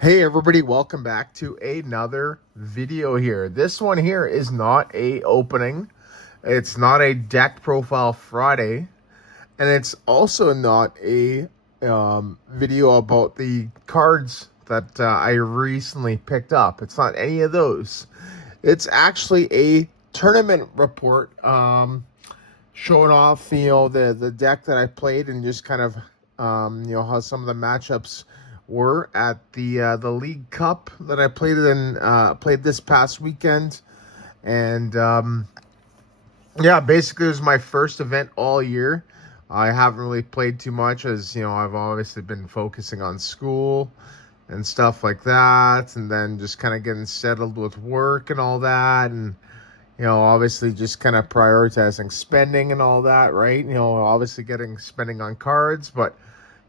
Hey everybody, welcome back to another video here. This one here is not a opening. It's not a deck profile Friday. And it's also not a video about the cards that I recently picked up. It's not any of those. It's actually a tournament report showing off, the deck that I played and just kind of, how some of the matchups were at the League Cup that I played this past weekend. And yeah, basically it was my first event all year. I haven't really played too much as, I've obviously been focusing on school and stuff like that, and then just kind of getting settled with work and all that, and obviously just kind of prioritizing spending and all that, right? Obviously getting spending on cards, but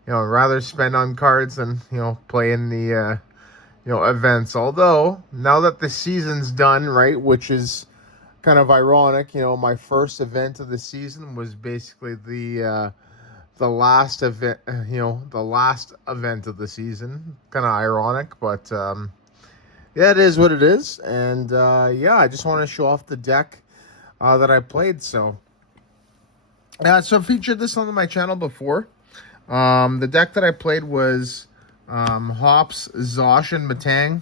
rather spend on cards than play in the events. Although now that the season's done, right, which is kind of ironic, my first event of the season was basically the last event, the last event of the season. Kind of ironic, but yeah, it is what it is. And yeah, I just want to show off the deck that I played. So I featured this on my channel before. The deck that I played was Hops, Zacian, Metang.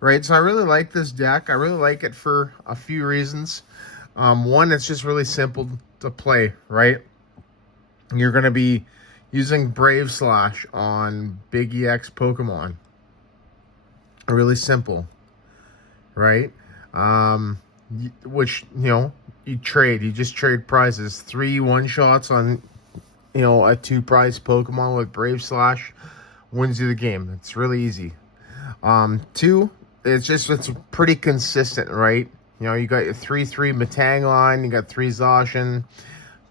Right, so I really like this deck. I really like it for a few reasons. One, it's just really simple to play, right? You're going to be using Brave Slash on Big EX Pokemon. Really simple, right? Which, you just trade prizes. 3 one-shots on, a 2-prize Pokemon with Brave Slash wins you the game. It's really easy. 2, it's pretty consistent, right? You got your 3/3 Metang line, you got 3 Zacian,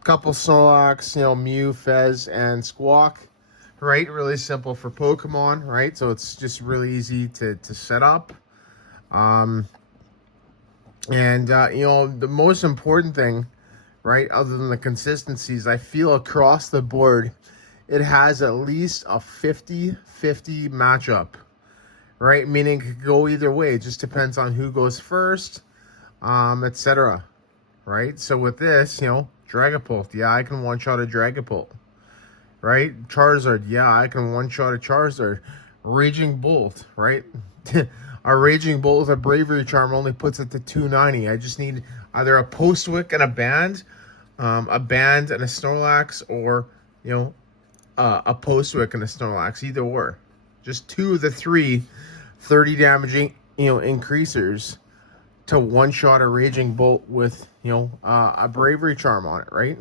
couple Snorlax, Mew, Fez, and Squawk, right? Really simple for Pokemon, right? So it's just really easy to set up. And the most important thing, right, other than the consistencies, I feel across the board, it has at least a 50-50 matchup. Right, meaning it could go either way. It just depends on who goes first, etc. Right, so with this, Dragapult, yeah, I can one-shot a Dragapult. Right, Charizard, yeah, I can one-shot a Charizard. Raging Bolt, right? A Raging Bolt with a Bravery Charm only puts it to 290. I just need either a Postwick and a Band and a Snorlax, or a Postwick and a Snorlax, either or. Just 2 of the 3 30 damaging, increasers to one-shot a Raging Bolt with, a Bravery Charm on it, right?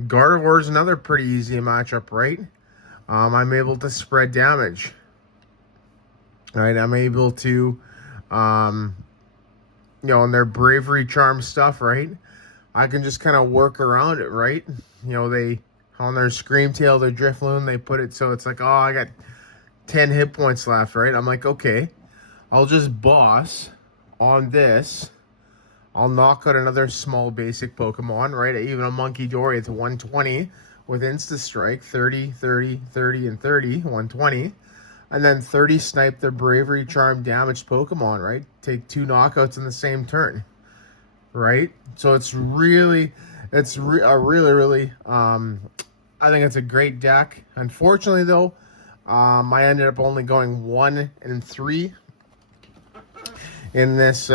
Gardevoir is another pretty easy matchup, right? I'm able to spread damage, right? I'm able to, and their Bravery Charm stuff, right? I can just kind of work around it, right? They, on their Screamtail, their Drifloon, they put it so it's like, oh, I got 10 hit points left, right? I'm like, okay, I'll just boss on this. I'll knock out another small basic Pokemon, right? Even a Monkey Dory, it's 120 with Insta Strike, 30, 30, 30, and 30, 120. And then 30 snipe their Bravery Charm damaged Pokemon, right? Take 2 knockouts in the same turn, right? So it's really, I think it's a great deck. Unfortunately, though, I ended up only going 1-3 in this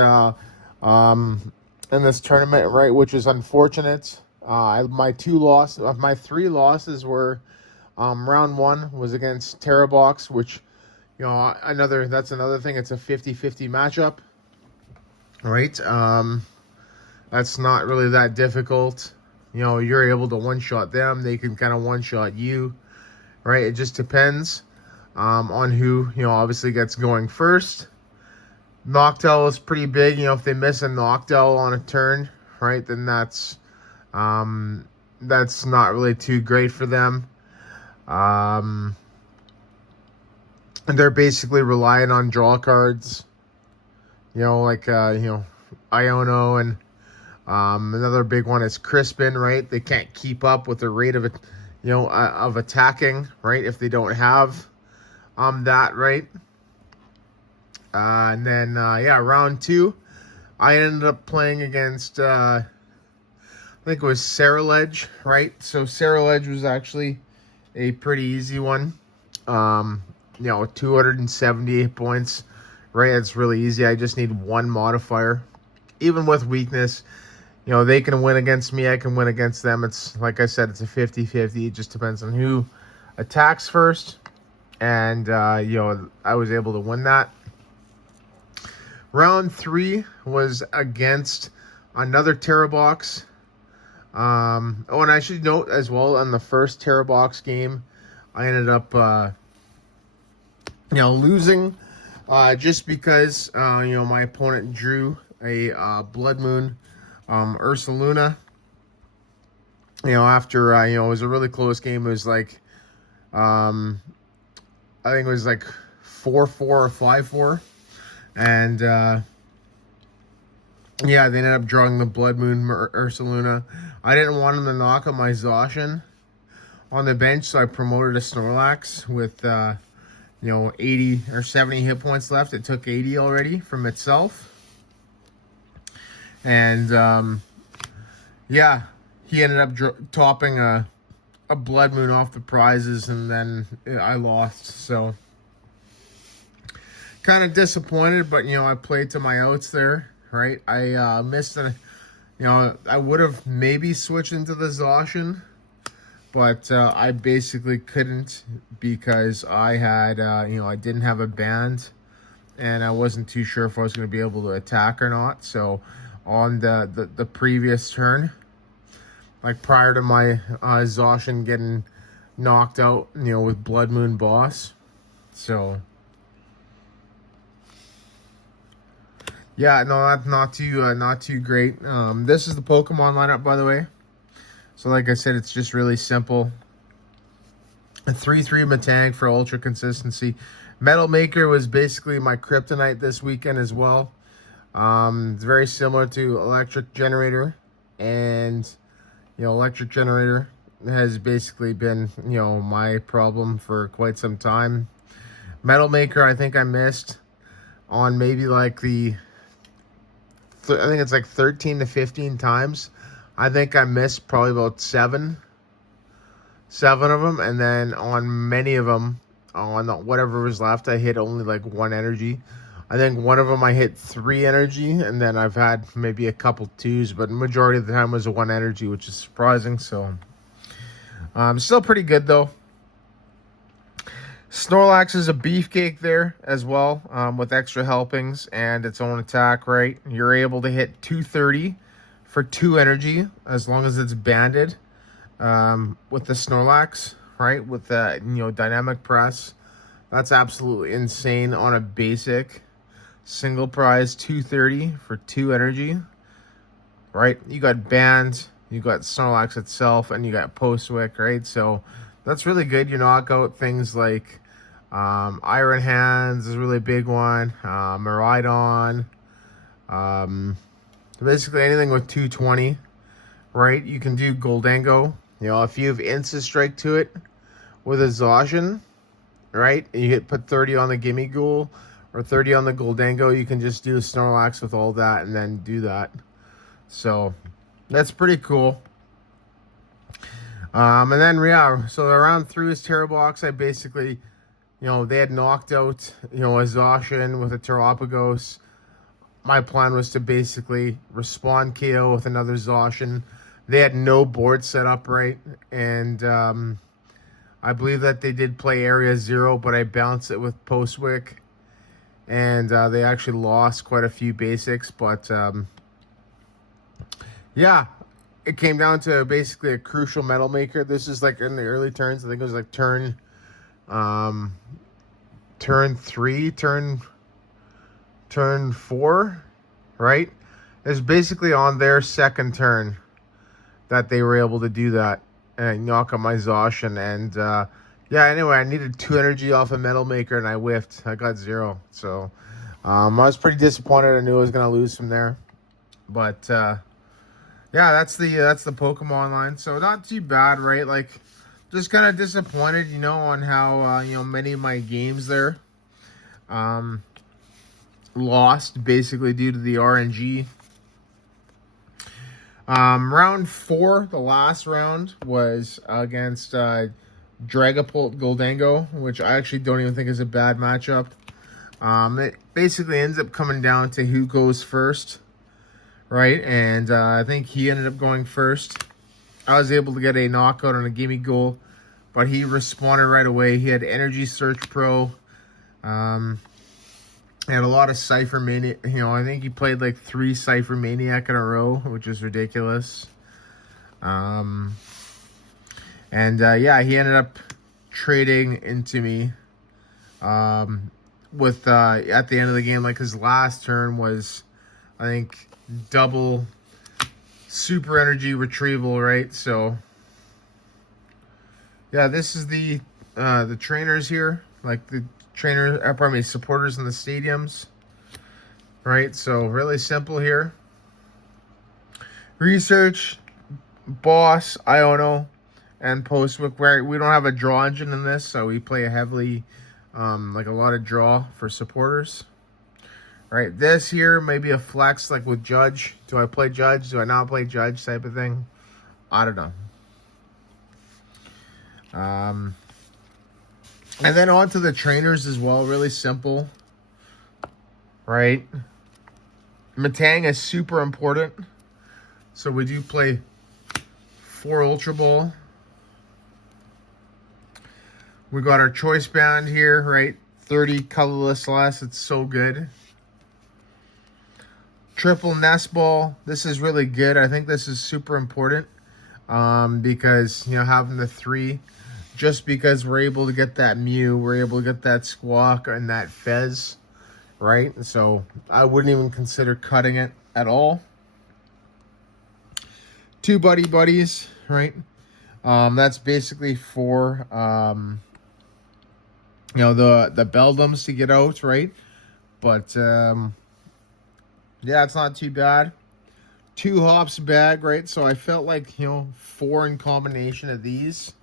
tournament, right? Which is unfortunate. My 3 losses were round 1 was against Terabox, which that's another thing. It's a 50-50 matchup, right? That's not really that difficult. You're able to one-shot them. They can kind of one-shot you. Right, it just depends on who, obviously gets going first. Noctowl is pretty big. If they miss a Noctowl on a turn, right, then that's not really too great for them. And they're basically relying on draw cards, like Iono, and another big one is Crispin, right? They can't keep up with the rate of it, of attacking, right? If they don't have that, right? And then, yeah, round 2, I ended up playing against, I think it was Saraledge, right? So Saraledge was actually a pretty easy one. You know, 278 points, right? It's really easy. I just need one modifier. Even with weakness, you know, they can win against me. I can win against them. It's, like I said, it's a 50-50. It just depends on who attacks first. And, you know, I was able to win that. Round 3 was against another Terabox. Oh, and I should note as well, on the first Terabox game, I ended up, you know, losing just because, you know, my opponent drew a Blood Moon Ursaluna. You know, after, you know, it was a really close game. It was like, I think it was like 4-4 or 5-4. And, yeah, they ended up drawing the Blood Moon Ursaluna. I didn't want him to knock on my Zacian on the bench, so I promoted a Snorlax with, you know, 80 or 70 hit points left. It took 80 already from itself. And, yeah, he ended up topping a Blood Moon off the prizes, and then I lost, so kind of disappointed, but, you know, I played to my outs there, right? I missed you know, I would have maybe switched into the Zacian, but I basically couldn't because I had, you know, I didn't have a band, and I wasn't too sure if I was going to be able to attack or not. So on the previous turn, like prior to my Zacian getting knocked out, you know, with Blood Moon Boss. So yeah, no, that's not too great. This is the Pokemon lineup, by the way. So like I said, it's just really simple. A 3-3 Metang for ultra consistency. Metal Maker was basically my kryptonite this weekend as well. It's very similar to Electric Generator, and, you know, Electric Generator has basically been, you know, my problem for quite some time. Metal Maker, I think I missed on maybe like I think it's like 13 to 15 times. I think I missed probably about seven of them, and then on many of them, on whatever was left, I hit only like 1 energy. I think one of them I hit 3 energy, and then I've had maybe a couple 2s, but the majority of the time was a 1 energy, which is surprising. So still pretty good though. Snorlax is a beefcake there as well, with extra helpings and its own attack, right? You're able to hit 230 for 2 energy as long as it's banded with the Snorlax, right? With the, you know, dynamic press. That's absolutely insane on a basic. Single prize, 230 for 2 energy, right? You got band, you got Snorlax itself, and you got Postwick, right? So that's really good. You knock out things like Iron Hands is a really big one. Miraidon. Basically anything with 220, right? You can do Goldango. You know, if you have Insta Strike to it with a Zacian, right? And you put 30 on the Gimme Ghoul or 30 on the Goldango, you can just do Snorlax with all that and then do that. So that's pretty cool. And then, yeah, so around 3 is Terabox. I basically, you know, they had knocked out, you know, a Zacian with a Terabox. My plan was to basically respawn KO with another Zacian. They had no board set up right, and I believe that they did play Area 0, but I bounced it with Postwick, and they actually lost quite a few basics, but yeah, it came down to basically a crucial Metal Maker. This is like in the early turns. I think it was like turn 3, turn 4, right? It's basically on their second turn that they were able to do that and knock on my Zacian. And yeah, anyway, I needed 2 energy off a Metal Maker, and I whiffed. I got 0. So I was pretty disappointed. I knew I was going to lose from there. But yeah, that's the Pokemon line. So not too bad, right? Like, just kind of disappointed, you know, on how, you know, many of my games there. lost basically due to the RNG. Round 4, the last round, was against Dragapult Goldango, which I actually don't even think is a bad matchup. It basically ends up coming down to who goes first, right? And I think he ended up going first. I was able to get a knockout on a gimme goal, but he responded right away. He had Energy Search Pro. Had a lot of Cypher Maniac. You know, I think he played like 3 Cypher Maniac in a row, which is ridiculous. Yeah, he ended up trading into me with at the end of the game, like his last turn was, I think, double super energy retrieval, right? So yeah, this is the trainers here, like the supporters in the stadiums, right? So really simple here. Research, Boss, Iono, and Postwick. We don't have a draw engine in this, so we play a heavily, like a lot of draw for supporters. Right, this here may be a flex, like with Judge. Do I play Judge? Do I not play Judge type of thing? I don't know. And then on to the trainers as well. Really simple, right? Metang is super important. So we do play 4 Ultra Ball. We got our Choice Band here, right? 30 colorless less. It's so good. Triple Nest Ball. This is really good. I think this is super important because, you know, having the 3, just because we're able to get that Mew, we're able to get that Squawk and that Fez, right? So I wouldn't even consider cutting it at all. 2 buddies, right? That's basically for you know, the Beldums to get out, right? But yeah, it's not too bad. 2 hops bag, right? So I felt like, you know, 4 in combination of these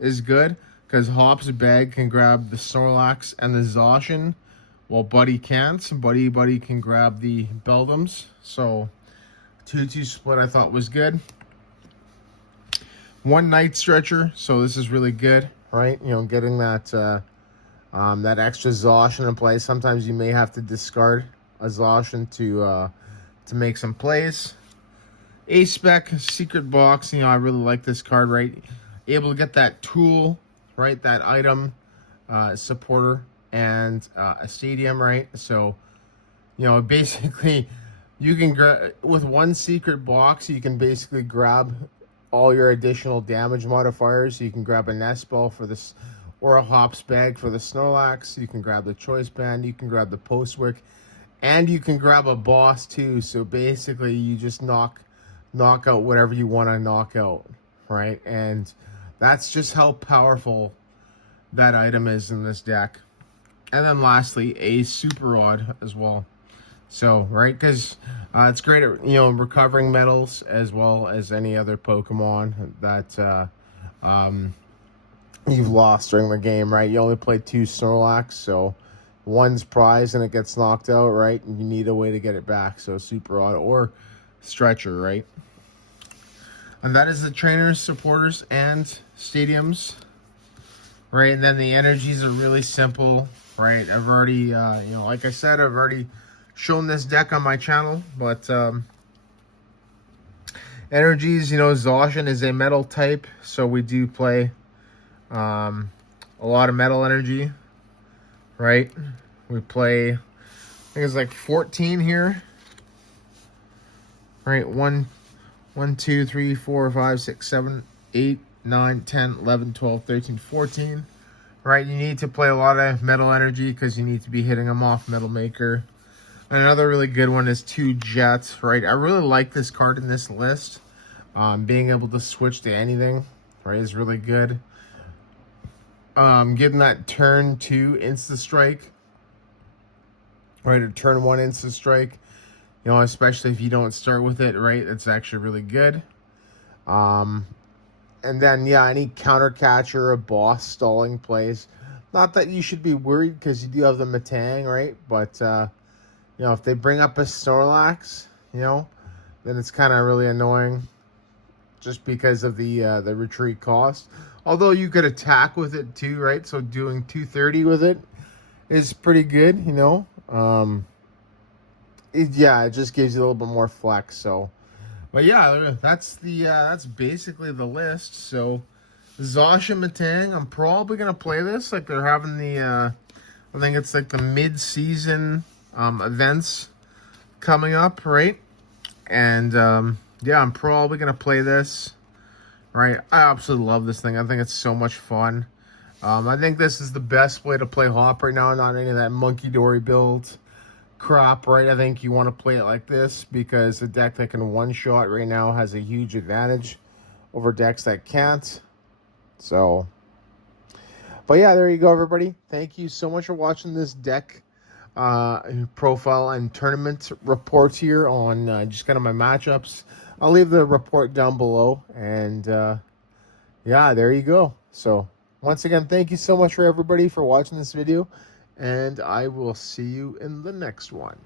is good, because Hops bag can grab the Snorlax and the Zacian, while Buddy can't. Buddy can grab the Beldums. So 2-2 split I thought was good. 1 Night Stretcher, so this is really good, right? You know, getting that that extra Zacian in play. Sometimes you may have to discard a Zacian to make some plays. A-Spec Secret Box, you know, I really like this card, right? Able to get that tool, right? That item, supporter, and a stadium, right? So, you know, basically, you can with 1 secret box, you can basically grab all your additional damage modifiers. You can grab a Nest Ball for this, or a Hops bag for the Snorlax. You can grab the Choice Band. You can grab the Postwick, and you can grab a boss too. So basically, you just knock out whatever you want to knock out, right? And that's just how powerful that item is in this deck. And then lastly, a Super Rod as well. So, right, because it's great at, you know, recovering metals as well as any other Pokemon that you've lost during the game, right? You only play 2 Snorlax, so 1's prize and it gets knocked out, right? And you need a way to get it back. So Super Rod or Stretcher, right? And that is the trainers, supporters, and stadiums, right? And then the energies are really simple, right? I've already, you know, like I said, I've already shown this deck on my channel, but energies, you know, Zacian is a metal type, so we do play a lot of metal energy, right? We play, I think it's like 14 here, right? 1, 2, 3, 4, 5, 6, 7, 8, 9, 10, 11, 12, 13, 14. Right, you need to play a lot of metal energy because you need to be hitting them off Metal Maker. And another really good one is 2 Jets, right? I really like this card in this list. Being able to switch to anything, right, is really good. Getting that turn 2 Insta Strike, right, or turn 1 Insta Strike. You know, especially if you don't start with it, right? It's actually really good. And then, yeah, any counter catcher or boss stalling plays. Not that you should be worried because you do have the Metang, right? But, You know, if they bring up a Snorlax, you know, then it's kind of really annoying just because of the retreat cost. Although you could attack with it too, right? So doing 230 with it is pretty good, you know. Yeah, it just gives you a little bit more flex. So, but yeah, that's basically the list. So, Zacian Metang, I'm probably gonna play this. Like they're having the, I think it's like the mid-season events coming up, right? And yeah, I'm probably gonna play this. Right, I absolutely love this thing. I think it's so much fun. I think this is the best way to play Hop right now, not any of that Monkey Dory build crap, right? I think you want to play it like this because the deck that can one-shot right now has a huge advantage over decks that can't. So, but yeah, there you go, everybody. Thank you so much for watching this deck profile and tournament report here on just kind of my matchups. I'll leave the report down below, and yeah, there you go. So once again, thank you so much for everybody for watching this video, and I will see you in the next one.